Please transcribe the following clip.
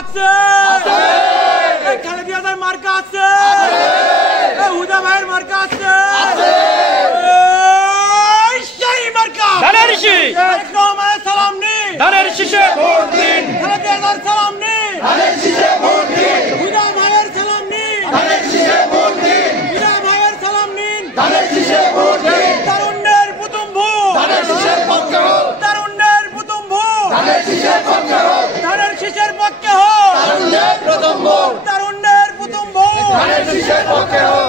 আছে খালেদা জিয়ার মার্কা আছে হুদা ভাইয়ের মার্কা আছে সেই মার্কা ধানের শীষ রহমানের সালাম নিন ধানের শীষে ভোট দিন খালেদা জিয়ার সালাম নিন ধানের শীষে ভোট দিন হুদা ভাইয়ের সালাম নিন ধানের শীষে ভোট দিন হুদা ভাইয়ের সালাম নিন ধানের শীষে ভোট দিন তারুণ্যের প্রথম ভোট ধানের শীষের পক্ষে হোক তারুণ্যের প্রথম ভোট ধানের শীষের পক্ষে হোক ধানের শীষের পক্ষে হোক তারুণ্যের প্রথম ভোট তারুণ্যের প্রথম ভোট ধানের শীষের পক্ষে হোক